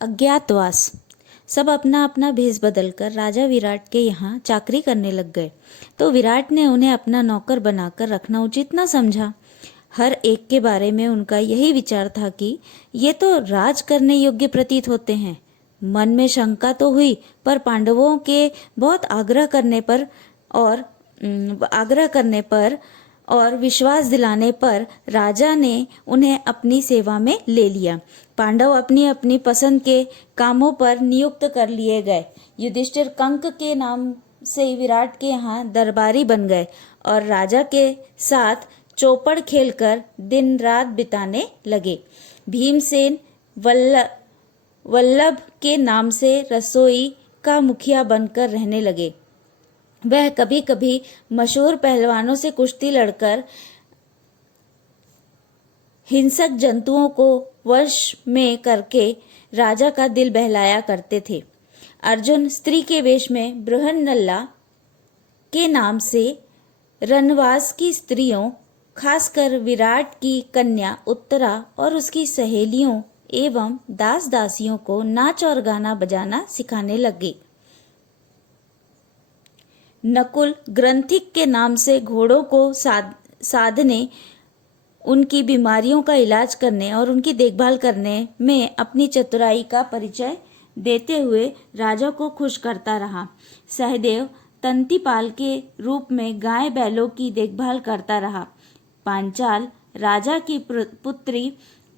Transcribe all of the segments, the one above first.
अज्ञातवास। सब अपना अपना भेष बदलकर राजा विराट के यहाँ चाकरी करने लग गए, तो विराट ने उन्हें अपना नौकर बनाकर रखना उचित न समझा। हर एक के बारे में उनका यही विचार था कि ये तो राज करने योग्य प्रतीत होते हैं। मन में शंका तो हुई, पर पांडवों के बहुत आग्रह करने पर और विश्वास दिलाने पर राजा ने उन्हें अपनी सेवा में ले लिया। पांडव अपनी अपनी पसंद के कामों पर नियुक्त कर लिए गए। युधिष्ठिर कंक के नाम से विराट के यहाँ दरबारी बन गए और राजा के साथ चौपड़ खेलकर दिन रात बिताने लगे। भीमसेन वल्लभ के नाम से रसोई का मुखिया बनकर रहने लगे। वह कभी कभी मशहूर पहलवानों से कुश्ती लड़कर हिंसक जंतुओं को वश में करके राजा का दिल बहलाया करते थे। अर्जुन स्त्री के वेश में बृहन्नला के नाम से रनवास की स्त्रियों, खासकर विराट की कन्या उत्तरा और उसकी सहेलियों एवं दास दासियों को नाच और गाना बजाना सिखाने लगे। नकुल ग्रंथिक के नाम से घोड़ों को साधने, उनकी बीमारियों का इलाज करने और उनकी देखभाल करने में अपनी चतुराई का परिचय देते हुए राजा को खुश करता रहा। सहदेव तंतीपाल के रूप में गाय बैलों की देखभाल करता रहा। पांचाल राजा की पुत्री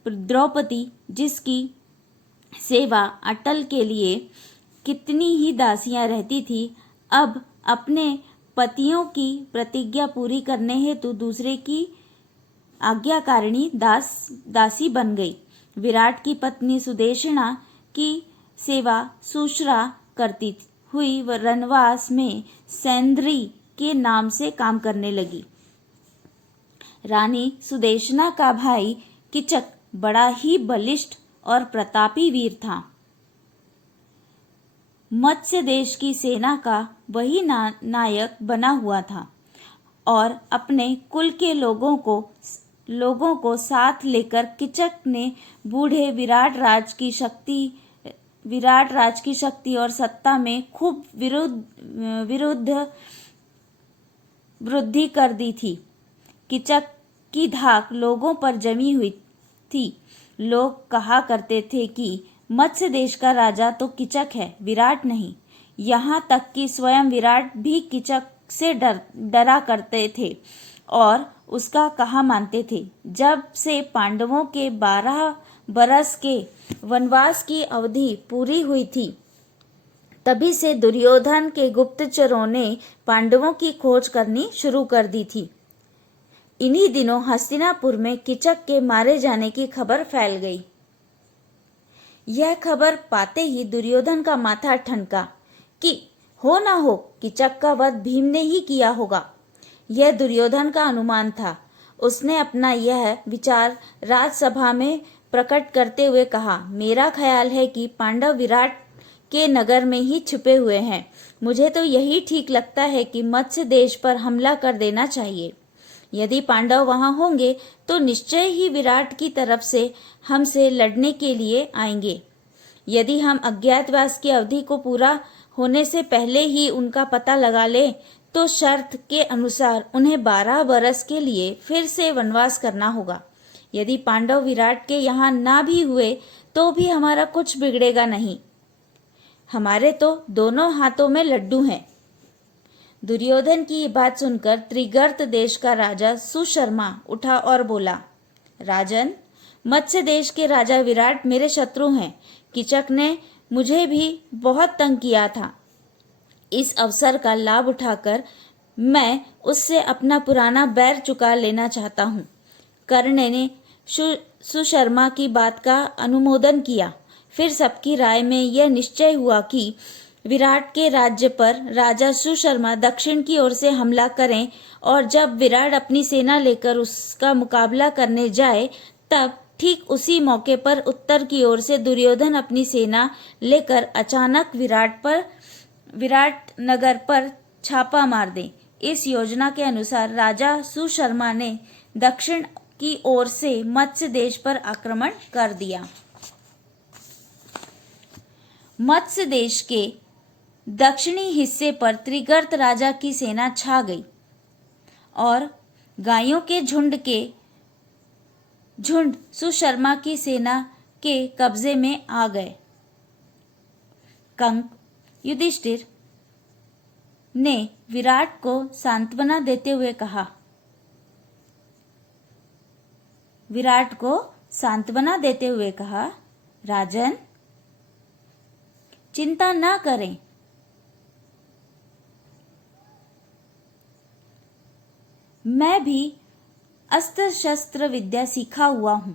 द्रौपदी, जिसकी सेवा अटल के लिए कितनी ही दासियां रहती थी, अब अपने पतियों की प्रतिज्ञा पूरी करने हेतु दूसरे की आज्ञाकारिणी दासी बन गई। विराट की पत्नी सुदेशना की सेवा सुश्रा करती हुई रनवास में सैंद्री के नाम से काम करने लगी। रानी सुदेशना का भाई किचक बड़ा ही बलिष्ठ और प्रतापी वीर था। मत्स्य देश की सेना का वही नायक बना हुआ था और अपने कुल के लोगों को साथ लेकर किचक ने बूढ़े विराट राज की शक्ति और सत्ता में खूब वृद्धि कर दी थी। किचक की धाक लोगों पर जमी हुई थी। लोग कहा करते थे कि मत्स्य देश का राजा तो किचक है, विराट नहीं। यहाँ तक कि स्वयं विराट भी किचक से डरा करते थे और उसका कहा मानते थे। जब से पांडवों के 12 बरस के वनवास की अवधि पूरी हुई थी, तभी से दुर्योधन के गुप्तचरों ने पांडवों की खोज करनी शुरू कर दी थी। इन्हीं दिनों हस्तिनापुर में किचक के मारे जाने की खबर फैल गई। यह खबर पाते ही दुर्योधन का माथा ठनका कि हो ना हो किचक का वध भीम ने ही किया होगा। यह दुर्योधन का अनुमान था। उसने अपना यह विचार राजसभा में प्रकट करते हुए कहा, मेरा ख्याल है कि पांडव विराट के नगर में ही छुपे हुए हैं। मुझे तो यही ठीक लगता है कि मत्स्य देश पर हमला कर देना चाहिए। यदि पांडव वहां होंगे तो निश्चय ही विराट की तरफ से हमसे लड़ने के लिए आएंगे। यदि हम अज्ञातवास की अवधि को पूरा होने से पहले ही उनका पता लगा लें, तो शर्त के अनुसार उन्हें 12 बरस के लिए फिर से वनवास करना होगा। यदि पांडव विराट के यहाँ ना भी हुए तो भी हमारा कुछ बिगड़ेगा नहीं। हमारे तो दोनों हाथों में लड्डू हैं। दुर्योधन की ये बात सुनकर त्रिगर्त देश का राजा सुशर्मा उठा और बोला, राजन, मत्स्य देश के राजा विराट मेरे शत्रु हैं। किचक ने मुझे भी बहुत तंग किया था। इस अवसर का लाभ उठाकर मैं उससे अपना पुराना बैर चुका लेना चाहता हूँ। कर्ण ने सुशर्मा की बात का अनुमोदन किया। फिर सबकी राय में यह निश्चय हुआ कि विराट के राज्य पर राजा सुशर्मा दक्षिण की ओर से हमला करें और जब विराट अपनी सेना लेकर उसका मुकाबला करने जाए, तब ठीक उसी मौके पर उत्तर की ओर से दुर्योधन अपनी सेना लेकर अचानक विराट नगर पर छापा मार दे। इस योजना के अनुसार राजा सुशर्मा ने दक्षिण की ओर से मत्स्य देश पर आक्रमण कर दिया। मत्स्य देश के दक्षिणी हिस्से पर त्रिगर्त राजा की सेना छा गई और गायों के झुंड सुशर्मा की सेना के कब्जे में आ गए। कंक युधिष्ठिर ने विराट को सांत्वना देते हुए कहा, राजन, चिंता ना करें। मैं भी अस्त्र शस्त्र विद्या सीखा हुआ हूँ।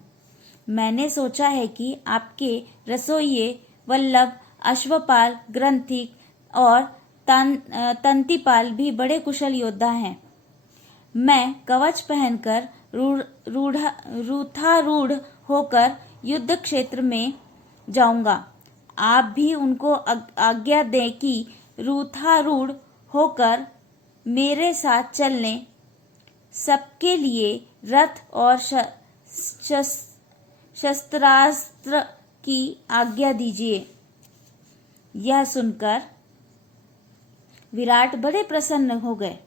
मैंने सोचा है कि आपके रसोइये वल्लभ, अश्वपाल, ग्रंथिक और तंतिपाल भी बड़े कुशल योद्धा हैं। मैं कवच पहनकर रूथारूढ़ होकर युद्ध क्षेत्र में जाऊंगा। आप भी उनको आज्ञा दें कि रूथारूढ़ होकर मेरे साथ चलने। सबके लिए रथ और शस्त्रास्त्र की आज्ञा दीजिए। यह सुनकर विराट बड़े प्रसन्न हो गए।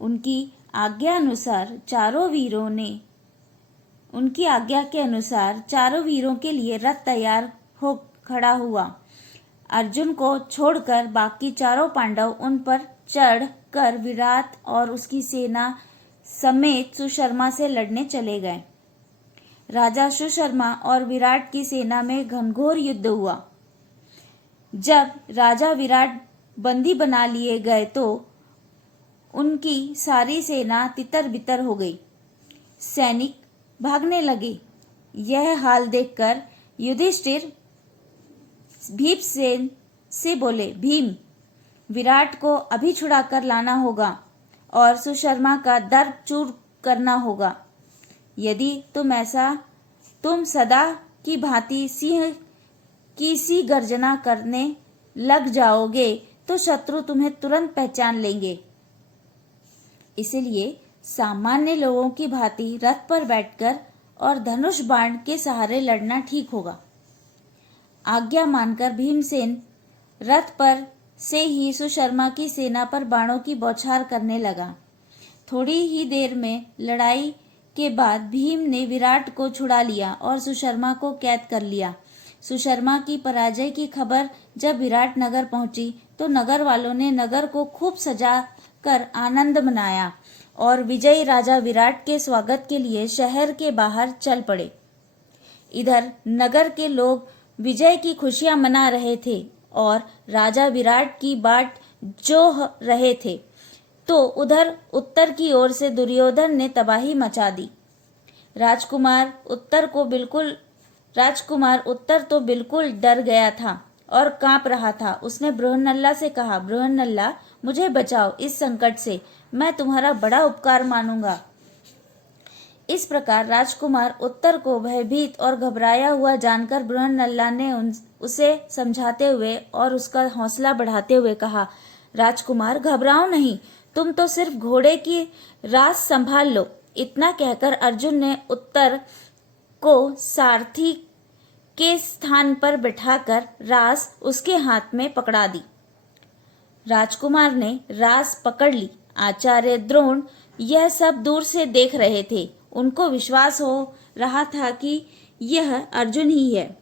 उनकी आज्ञा के अनुसार चारों वीरों के लिए रथ तैयार हो खड़ा हुआ। अर्जुन को छोड़कर बाकी चारों पांडव उन पर चढ़ कर विराट और उसकी सेना समेत सुशर्मा से लड़ने चले गए। राजा सुशर्मा और विराट की सेना में घनघोर युद्ध हुआ। जब राजा विराट बंदी बना लिए गए तो उनकी सारी सेना तितर बितर हो गई। सैनिक भागने लगे। यह हाल देखकर युधिष्ठिर भीमसेन से बोले, भीम, विराट को अभी छुड़ाकर लाना होगा और सुशर्मा का दर्प चूर करना होगा। यदि तुम सदा की भांति सिंह की सी गर्जना करने लग जाओगे तो शत्रु तुम्हें तुरंत पहचान लेंगे। इसलिए सामान्य लोगों की भांति रथ पर बैठकर और धनुष बाण के सहारे लड़ना ठीक होगा। आज्ञा मानकर भीमसेन रथ पर से ही सुशर्मा की सेना पर बाणों की बौछार करने लगा। थोड़ी ही देर में लड़ाई के बाद भीम ने विराट को छुड़ा लिया और सुशर्मा को कैद कर लिया। सुशर्मा की पराजय की खबर जब विराट नगर पहुंची तो नगर वालों ने नगर को खूब सजा कर आनंद मनाया और विजयी राजा विराट के स्वागत के लिए शहर के बाहर चल पड़े। इधर नगर के लोग विजय की खुशियां मना रहे थे और राजा विराट की बाट जोह रहे थे, तो उधर उत्तर की ओर से दुर्योधन ने तबाही मचा दी। राजकुमार उत्तर तो बिल्कुल डर गया था और कांप रहा था। उसने बृहन्नला से कहा, बृहन्नला, मुझे बचाओ इस संकट से, मैं तुम्हारा बड़ा उपकार मानूंगा। इस प्रकार राजकुमार उत्तर को भयभीत और घबराया हुआ जानकर बृहन्नला ने उसे समझाते हुए और उसका हौसला बढ़ाते हुए कहा, राजकुमार, घबराओ नहीं, तुम तो सिर्फ घोड़े की रास संभाल लो। इतना कहकर अर्जुन ने उत्तर को सारथी के स्थान पर बिठाकर रास उसके हाथ में पकड़ा दी। राजकुमार ने रास पकड़ ली। आचार्य द्रोण यह सब दूर से देख रहे थे। उनको विश्वास हो रहा था कि यह अर्जुन ही है।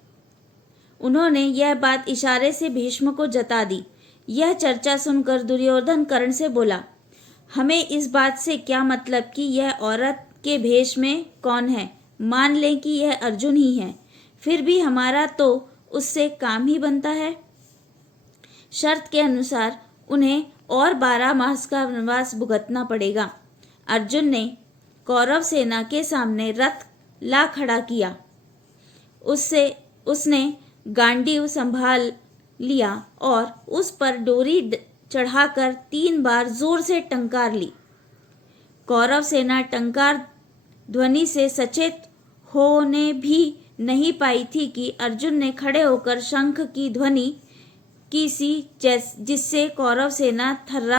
उन्होंने यह बात इशारे से भीष्म को जता दी। यह चर्चा सुनकर दुर्योधन कर्ण से बोला, हमें इस बात से क्या मतलब कि यह औरत के भेष में कौन है। मान लें कि यह अर्जुन ही है, फिर भी हमारा तो उससे काम ही बनता है। शर्त के अनुसार उन्हें और 12 मास का वनवास भुगतना पड़ेगा। अर्जुन ने कौरव सेना के सामने रथ ला खड़ा किया। उसने गांडीव संभाल लिया और उस पर डोरी चढ़ाकर 3 बार जोर से टंकार ली। कौरव सेना टंकार ध्वनि से सचेत होने भी नहीं पाई थी कि अर्जुन ने खड़े होकर शंख की ध्वनि की सी जिससे कौरव सेना थर्रा